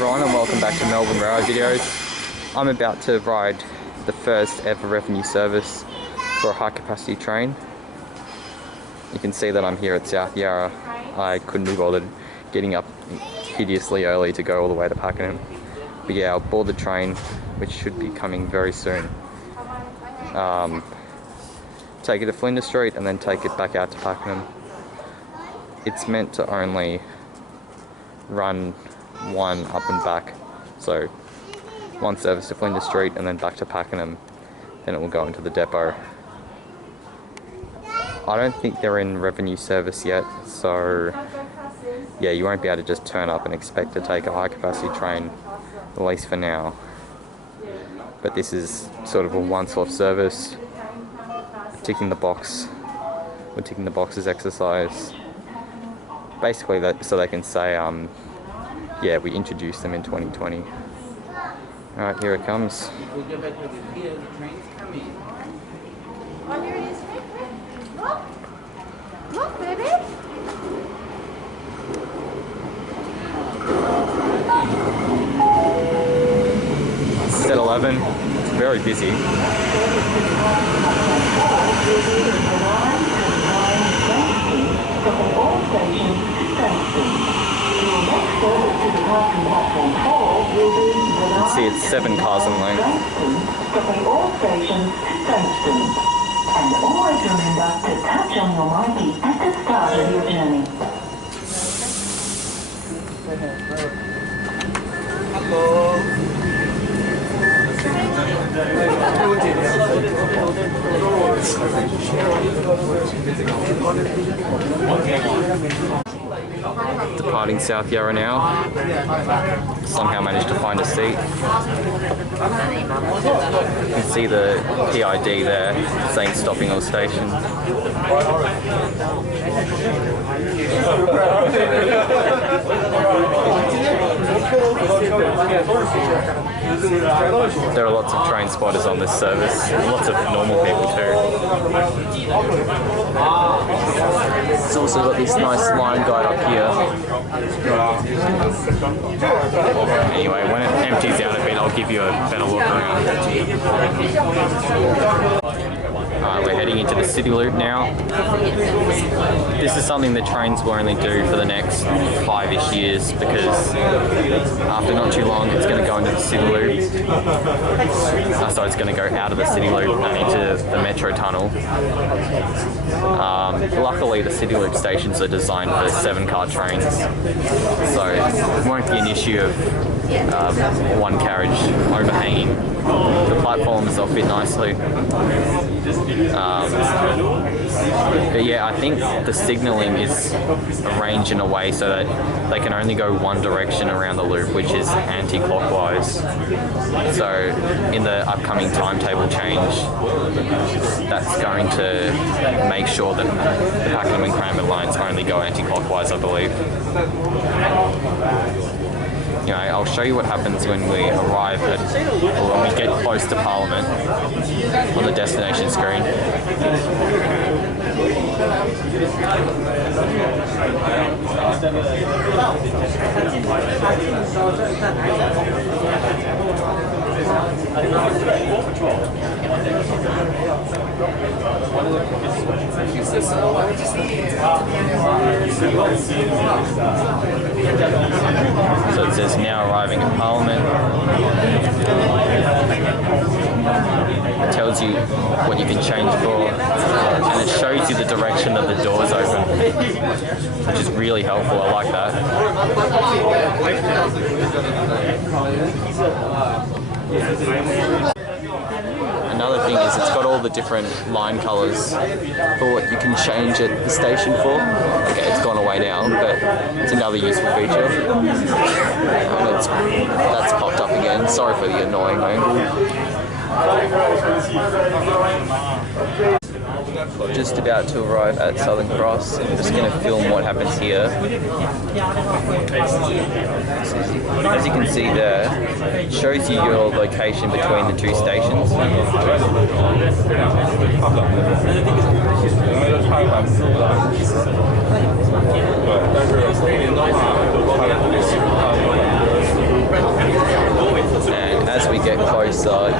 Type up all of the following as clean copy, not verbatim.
everyone, and welcome back to Melbourne Railway videos. I'm about to ride the first ever revenue service for a high capacity train. You can see that I'm here at South Yarra. I couldn't be bothered getting up hideously early to go all the way to Pakenham. But yeah, I'll board the train, which should be coming very soon. Take it to Flinders Street and then take it back out to Pakenham. It's meant to only run one up and back, so one service to Flinders Street and then back to Pakenham, then it will go into the depot. I don't think they're in revenue service yet, so yeah, you won't be able to just turn up and expect to take a high capacity train, at least for now. But this is sort of a once-off service, ticking the box, or ticking the boxes exercise. Basically, that so they can say, yeah, we introduced them in 2020. Alright, here it comes. We'll go back over here, the train's coming. Oh, here it is. Look! Look, baby! It's at 11. It's very busy. You can see it's 7 cars in length. Stopping all stations, Frankston. And always remember to touch on your marquee at the start of your journey. Departing South Yarra now. Somehow managed to find a seat. You can see the PID there saying stopping all stations. There are lots of train spotters on this service, lots of normal people too. It's also got this nice line guide up here. Anyway, when it empties out a bit, I'll give you a better look around. Alright, we're heading into the city loop now. This is something the trains will only do for the next 5-ish years, because after not too long it's going to go into the city loop. So it's going to go out of the city loop and into the metro tunnel. Luckily the city loop stations are designed for 7-car trains, so it won't be an issue of one carriage overhanging. The platforms will fit nicely. But yeah, I think the signalling is arranged in a way so that they can only go one direction around the loop, which is anti-clockwise. So in the upcoming timetable change, that's going to make sure that the Pakenham and Cranbourne lines only go anti-clockwise, I believe. You know, I'll show you what happens when we arrive at, or when we get close to Parliament on the destination screen. So it says now arriving at Parliament. It tells you what you can change for, and it shows you the direction that the doors open, which is really helpful. I like that. Another thing is it's got all the different line colours for what you can change at the station for. Okay, it's gone away now, but it's another useful feature. That's popped up again. Sorry for the annoying angle. Just about to arrive at Southern Cross. I'm just going to film what happens here. As you can see there, it shows you your location between the two stations. closer,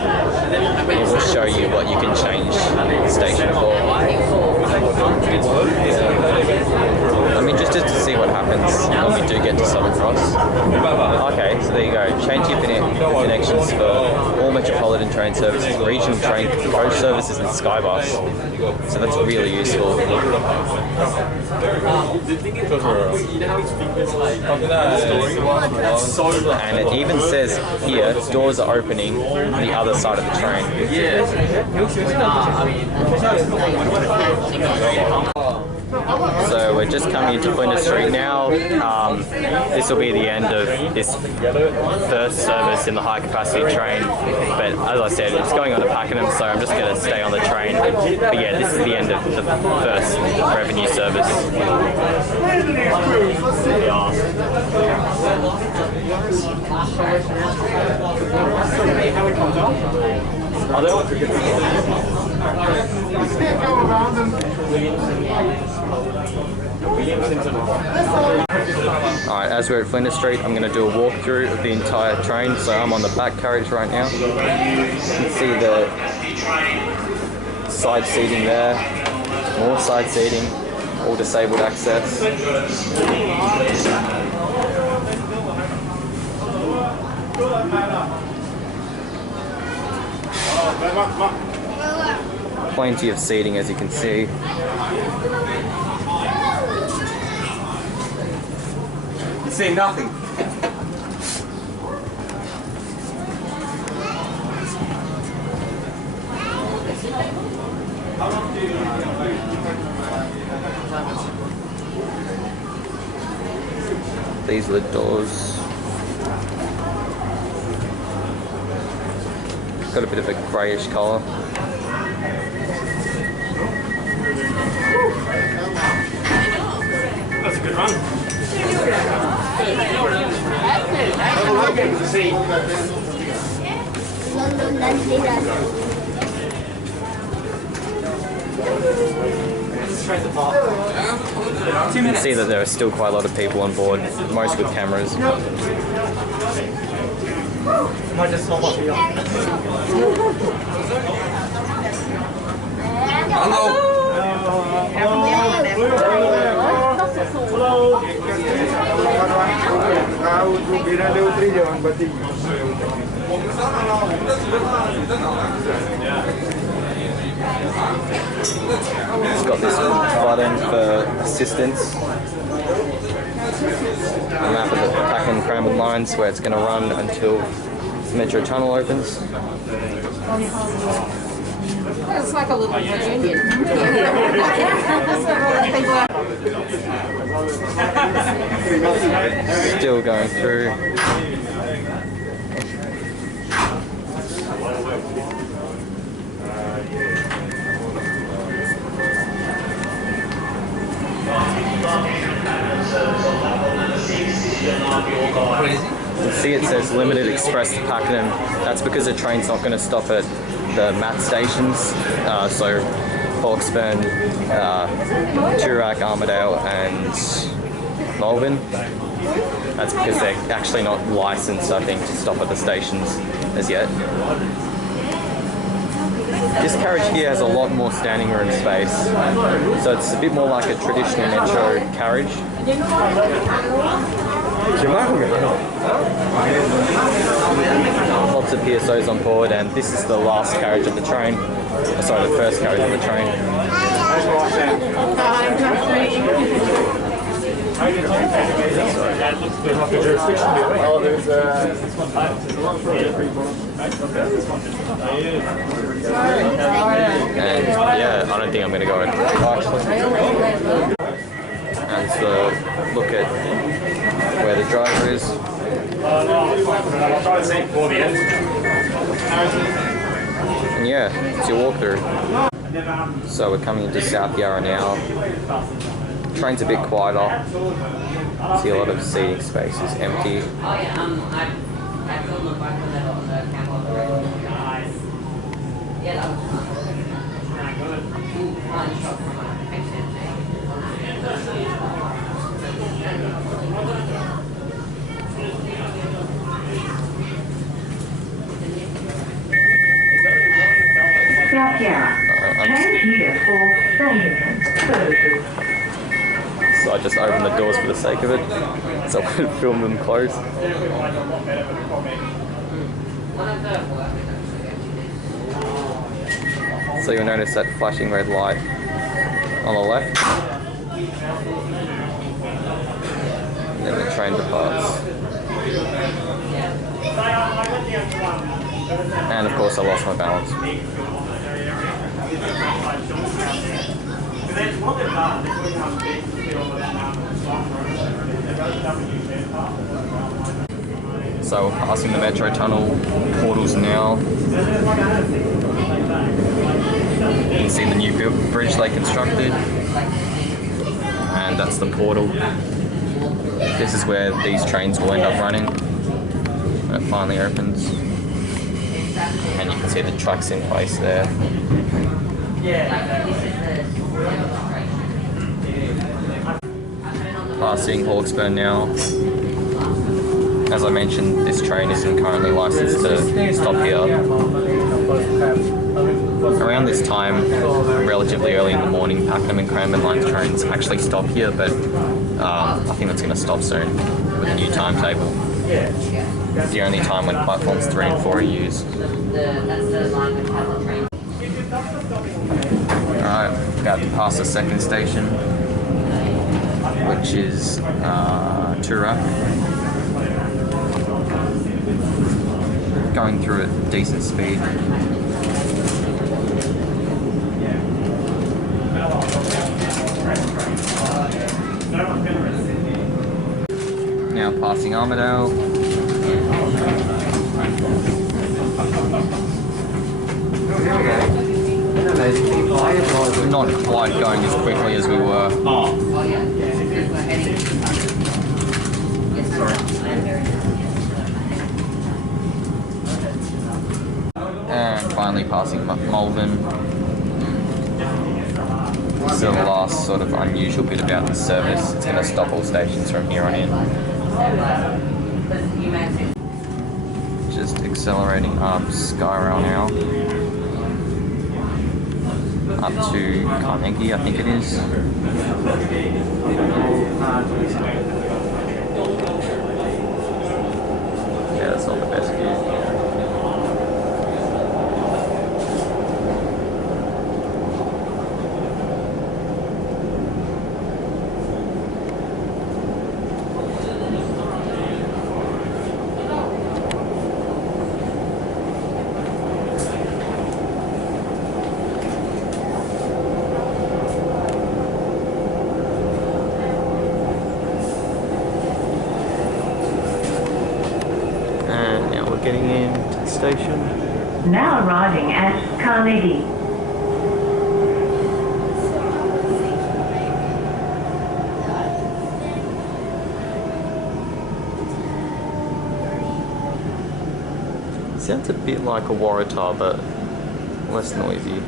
it will show you what you can change the station for. I'm interested to see what happens when we do get to Southern Cross. Okay, so there you go. Change your connections for all metropolitan train services, regional train coach services, and Skybus. So that's really useful. And it even says here, doors are opening on the other side of the train. So we're just coming into Flinders Street now. This will be the end of this first service in the high capacity train. But as I said, it's going on to Pakenham, so I'm just going to stay on the train. But yeah, this is the end of the first revenue service. Alright, as we're at Flinders Street, I'm going to do a walkthrough of the entire train. So I'm on the back carriage right now. You can see the side seating there, more side seating, all disabled access. Plenty of seating, as you can see. You see nothing. These are the doors. Got a bit of a greyish colour. That's a good run. You can see that there are still quite a lot of people on board, most with cameras. Might just swap up here. It's got this button for assistance. A map of the Pakenham Cranbourne lines where it's going to run until the Metro Tunnel opens. It's like a little reunion. Still going through. You can see it says limited express to Pakenham. That's because the train's not going to stop at the MAT stations, so Hawkesburn, Toorak, Armidale and Melbourne. That's because they're actually not licensed, I think, to stop at the stations as yet. This carriage here has a lot more standing room space, so it's a bit more like a traditional metro carriage. Lots of PSOs on board, and this is the last carriage of the train. Oh, sorry, the first carriage of the train. And yeah, I don't think I'm going to go in. Actually. And so look at where the driver is. And yeah, it's your walkthrough. So we're coming into South Yarra now. Train's a bit quieter. See a lot of seating spaces empty. South Yarra. Change here for Pakenham services. So I just opened the doors for the sake of it, so I could film them close. So you'll notice that flashing red light on the left. Then the train departs. And of course I lost my balance. So we're passing the metro tunnel portals now. You can see the new bridge they constructed. And that's the portal. This is where these trains will end up running when it finally opens. And you can see the tracks in place there. Passing Hawkesburn now. As I mentioned, this train isn't currently licensed to stop here. Around this time, relatively early in the morning, Pakenham and Cranbourne Lines trains actually stop here, but I think that's going to stop soon with a new timetable. It's the only time when platforms 3 and 4 are used. Alright, about to pass the second station, which is Turak. Going through at decent speed. Now passing Armadale. Not quite going as quickly as we were. And finally passing Melbourne. This is the last sort of unusual bit about the service. It's going to stop all stations from here on in. Just accelerating up Skyrail now. Up to Carnegie, I think it is. Yeah, that's not the best view. Getting into the station. Now arriving at Carnegie. Sounds a bit like a Waratah, but less noisy.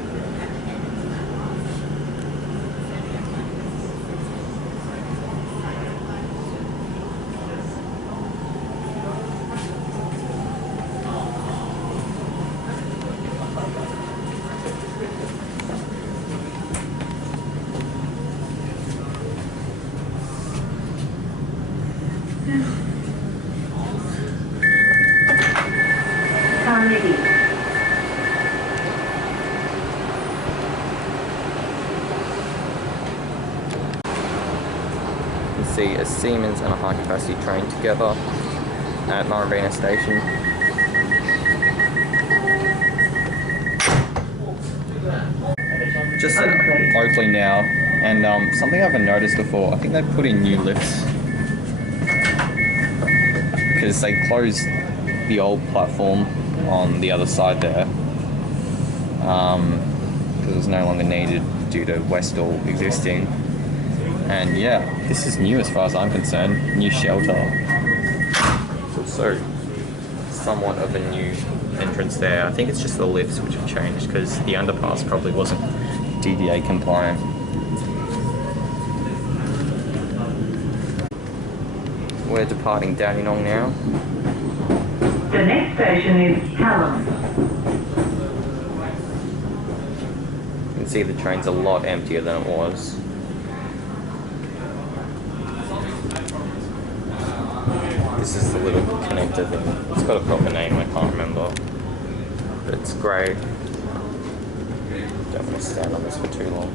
Carnegie. You can see a Siemens and a high capacity train together at Maribina Station. Just at Oakley now, and something I haven't noticed before, I think they put in new lifts because they closed the old platform on the other side there because it was no longer needed due to Westall existing. And yeah, this is new as far as I'm concerned. New shelter. So somewhat of a new entrance there. I think it's just the lifts which have changed because the underpass probably wasn't DDA compliant. We're departing Dandenong now. The next station is Callum. can see the train's a lot emptier than it was. This is the little connector thing. It's got a proper name, I can't remember. But it's grey. Don't want to stand on this for too long.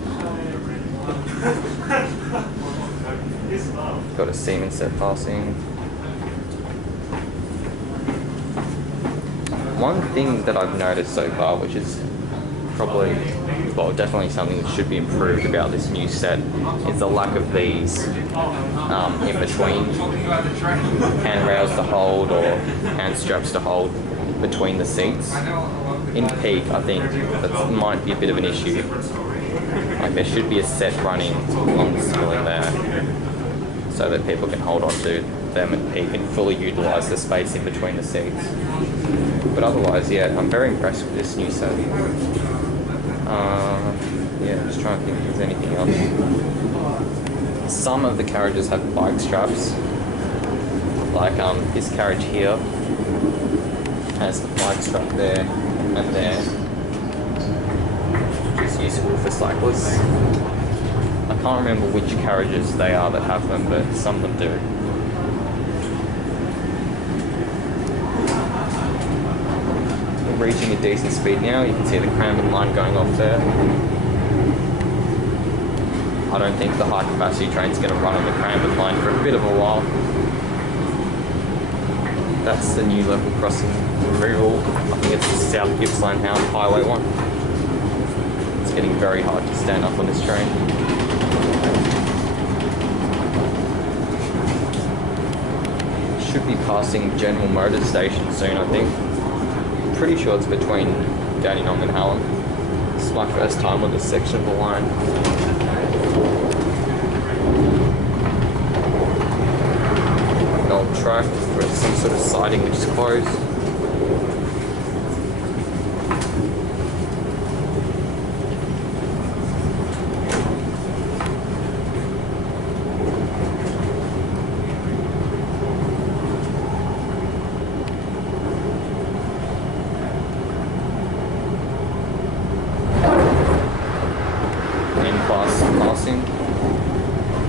Got a Siemens set passing. One thing that I've noticed so far, which is probably, well, definitely something that should be improved about this new set, is the lack of these in between handrails to hold or hand straps to hold between the seats. In peak, I think that might be a bit of an issue. Like there should be a set running along the ceiling there, so that people can hold on to them at peak and fully utilise the space in between the seats. But otherwise, yeah, I'm very impressed with this new set. Yeah, just trying to think if there's anything else. Some of the carriages have bike straps, like this carriage here has the bike strap there and there, which is useful for cyclists. I can't remember which carriages they are that have them, but some of them do. We're reaching a decent speed now. You can see the Cranbourne line going off there. I don't think the high capacity train's going to run on the Cranbourne line for a bit of a while. That's the new level crossing removal. I think it's the South Gippsland Highway 1. It's getting very hard to stand up on this train. Should be passing General Motors Station soon, I think. Pretty sure it's between Dandenong and Hallam. This is my first time on this section of the line. An old track with some sort of siding which is closed.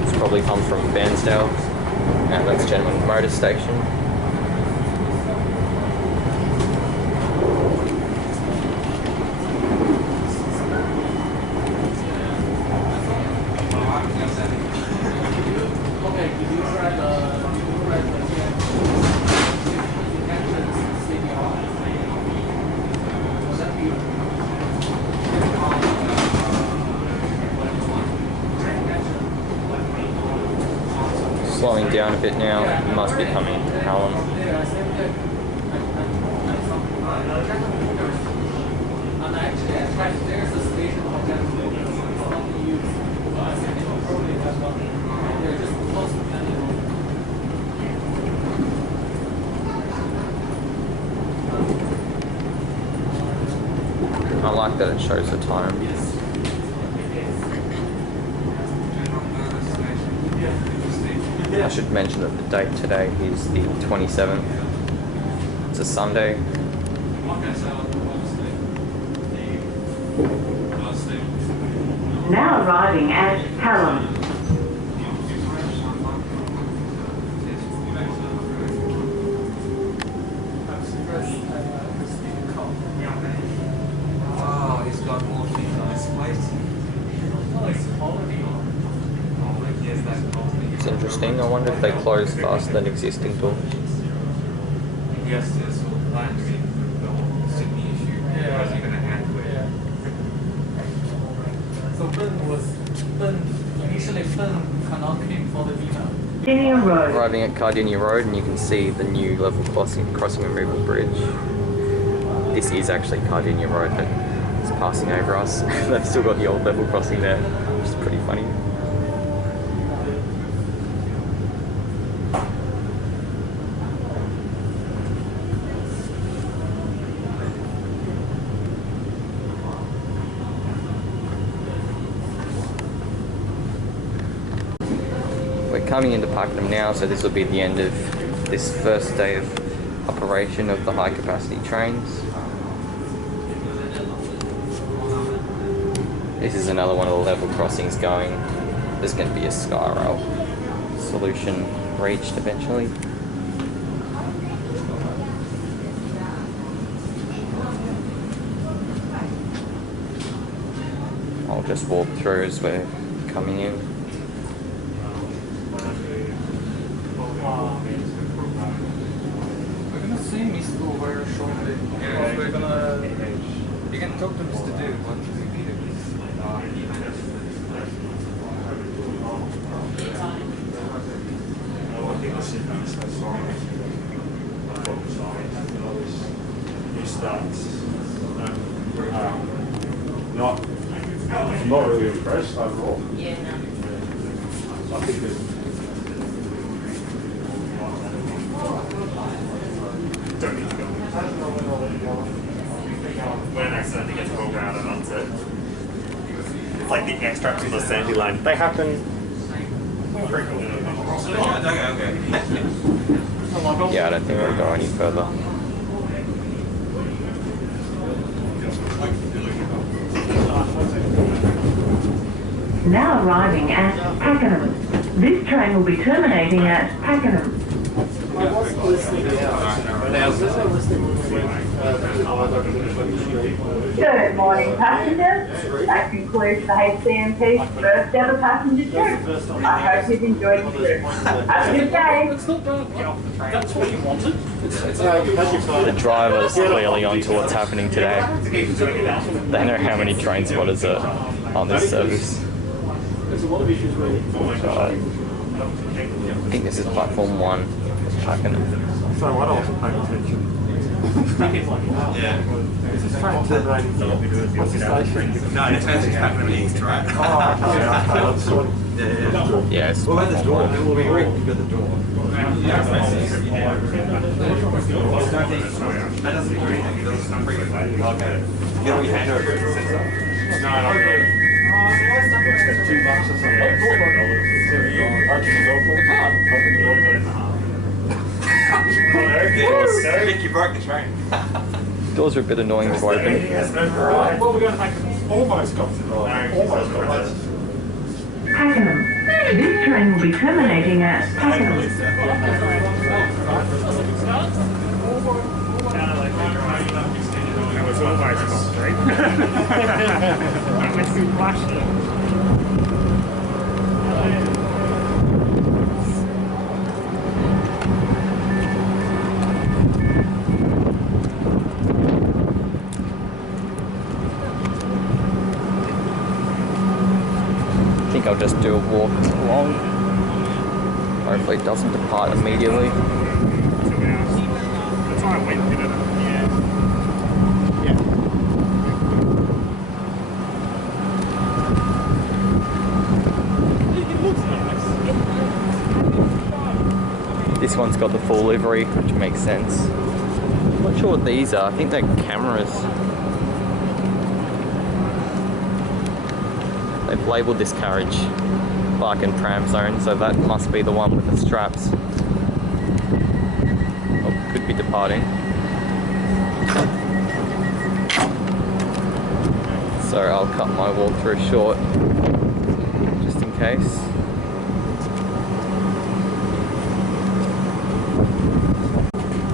It's probably come from Bairnsdale, and that's General Motors Station. Slowing down a bit now, it must be coming to Hallam. I like that it shows the time. I should mention that the date today is the 27th. It's a Sunday. Now arriving at Hallam. Oh, he's got more things on his plate. It's interesting. I wonder if they close faster than existing doors. Yes, yes, so plans the Sydney issue. How's he going to handle it? So initially cannot came for the visa. Gardenia Road. Arriving at Gardenia Road, and you can see the new level crossing and removal bridge. This is actually Gardenia Road that is passing over us. They've still got the old level crossing there, which is pretty funny. We're coming into Pakenham now, so this will be the end of this first day of operation of the high capacity trains. This is another one of the level crossings going. There's going to be a SkyRail solution reached eventually. I'll just walk through as we're coming in. We're gonna see Miss School very shortly. Yeah, We're gonna. You can talk to Mr. Do once you repeat it. Not really impressed overall. Yeah, no. I think that when an accident gets pulled around and onto it. It's like the extracts from the sandy line. They happen frequently. Yeah, I don't think we'll go any further. Now arriving at Pakenham. This train will be terminating at Pakenham. Good morning, passengers. That concludes the HCMT's first ever passenger trip. I hope you've enjoyed the trip. Have a good day. It's not going to get off the train. That's what you wanted. The driver's clearly onto what's happening today. They know how many train spotters are on this service. I think this is platform 1 for Pakenham. So I wasn't paying attention. Yeah. Is this train terminating? What's the station? No, it's actually Pakenham East, right? Oh, okay, that's what. Yeah, it's Well, the door. platform 1. We'll be right to the door. That doesn't do anything. It doesn't bring it back. Okay. Get all your hand over it. No, not really. It's $2 or something. Nick, you broke the train. Doors are a bit annoying to open. Well, we're going to make almost got it. Almost got it. Pakenham. This train will be terminating at Pakenham. That was almost got straight. Let's do flash. I think I'll just do a walk along. Hopefully it doesn't depart immediately. The time went, didn't it? This one's got the full livery, which makes sense. I'm not sure what these are. I think they're cameras. They've labelled this carriage bike and tram zone, so that must be the one with the straps. Or could be departing. So I'll cut my walkthrough short, just in case.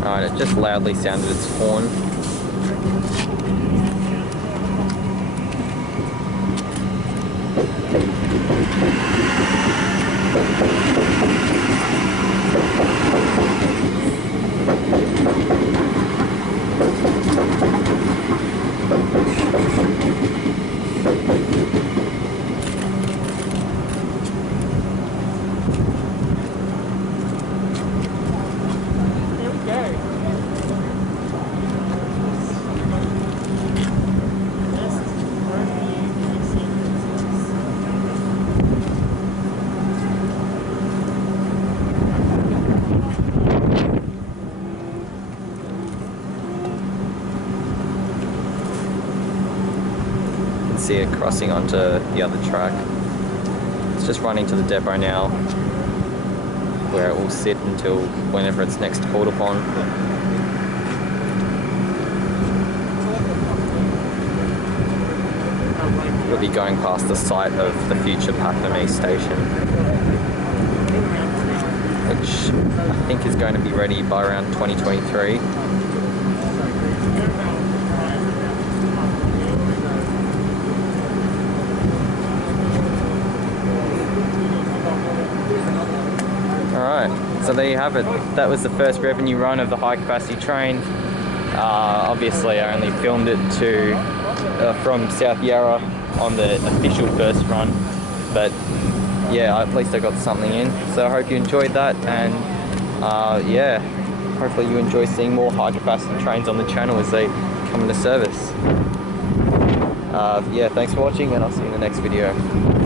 Alright, it just loudly sounded its horn. See it crossing onto the other track. It's just running to the depot now, where it will sit until whenever it's next called upon. we'll be going past the site of the future Pakenham East station, which I think is going to be ready by around 2023. Alright, so there you have it. That was the first revenue run of the high capacity train. Obviously I only filmed it from South Yarra on the official first run, but yeah, at least I got something in. So I hope you enjoyed that, and yeah, hopefully you enjoy seeing more high capacity trains on the channel as they come into service. Yeah, thanks for watching, and I'll see you in the next video.